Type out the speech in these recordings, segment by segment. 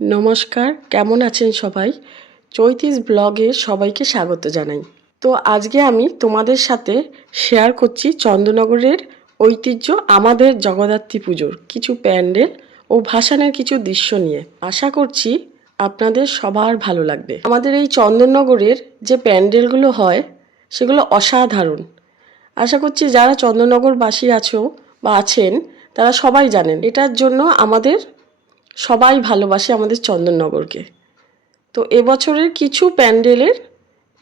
নমস্কার, কেমন আছেন সবাই? চৈতিস ব্লগে সবাইকে স্বাগত জানাই। তো আজকে আমি তোমাদের সাথে শেয়ার করছি চন্দননগরের ঐতিহ্য আমাদের জগদ্ধাত্রী পুজোর কিছু প্যান্ডেল ও ভাসানের কিছু দৃশ্য নিয়ে। আশা করছি আপনাদের সবার ভালো লাগবে। আমাদের এই চন্দননগরের যে প্যান্ডেলগুলো হয় সেগুলো অসাধারণ। আশা করছি যারা চন্দননগরবাসী আছো বা আছেন তারা সবাই জানেন। এটার জন্য আমাদের সবাই ভালোবাসে আমাদের চন্দননগরকে। তো এবছরের কিছু প্যান্ডেলের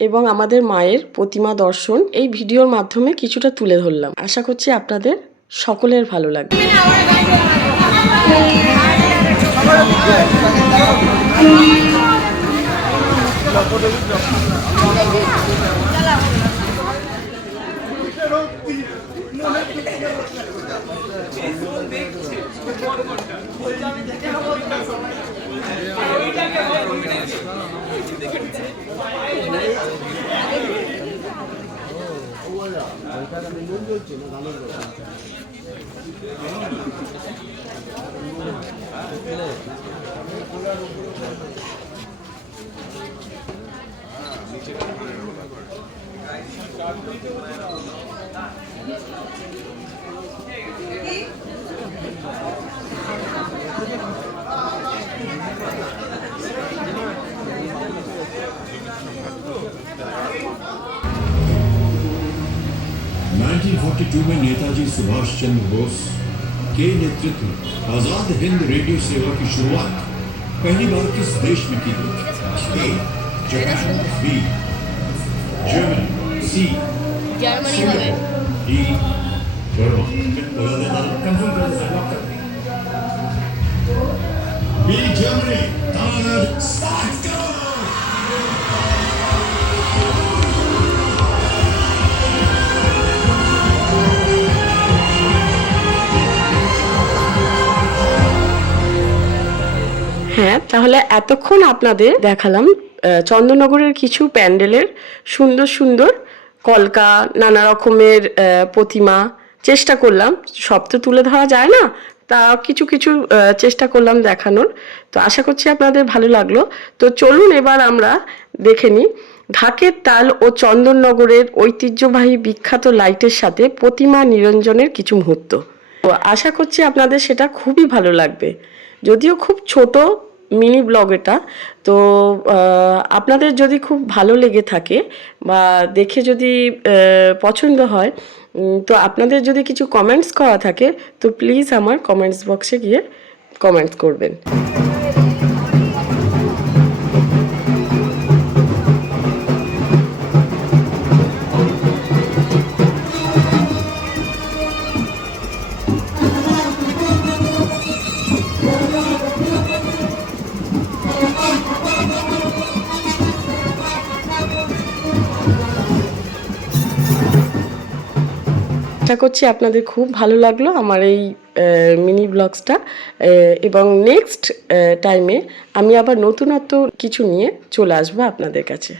এবং আমাদের মায়ের প্রতিমা দর্শন এই ভিডিওর মাধ্যমে কিছুটা তুলে ধরলাম। আশা করছি আপনাদের সকলের ভালো লাগবে। में नेताजी सुभाष चंद्र बोस के नेतृत्व में आजाद हिंद रेडियो सेवा की शुरुआत पहली बार किस देश में की गई? A. Japan, B. Germany, C. Singapore, D. Burma. Confirm कर B. जर्मनी। तानाज स्टार्ट करो। হ্যাঁ, তাহলে এতক্ষণ আপনাদের দেখালাম চন্দননগরের কিছু প্যান্ডেলের সুন্দর সুন্দর কলকা, নানা রকমের প্রতিমা। চেষ্টা করলাম, সব তো তুলে ধরা যায় না, তা কিছু কিছু চেষ্টা করলাম দেখানোর। তো আশা করছি আপনাদের ভালো লাগলো। তো চলুন এবার আমরা দেখে নিই ঢাকের তাল ও চন্দননগরের ঐতিহ্যবাহী বিখ্যাত লাইটের সাথে প্রতিমা নিরঞ্জনের কিছু মুহূর্ত। তো আশা করছি আপনাদের সেটা খুবই ভালো লাগবে। যদিও খুব ছোট মিনি ব্লগ এটা, তো আপনাদের যদি খুব ভালো লেগে থাকে বা দেখে যদি পছন্দ হয়, তো আপনাদের যদি কিছু কমেন্টস করা থাকে তো প্লিজ আমার কমেন্টস বক্সে গিয়ে কমেন্টস করবেন। আশা করছি আপনাদের খুব ভালো লাগলো আমার এই মিনি ব্লগসটা, এবং নেক্সট টাইমে আমি আবার নতুনত্ব কিছু নিয়ে চলে আসবো আপনাদের কাছে।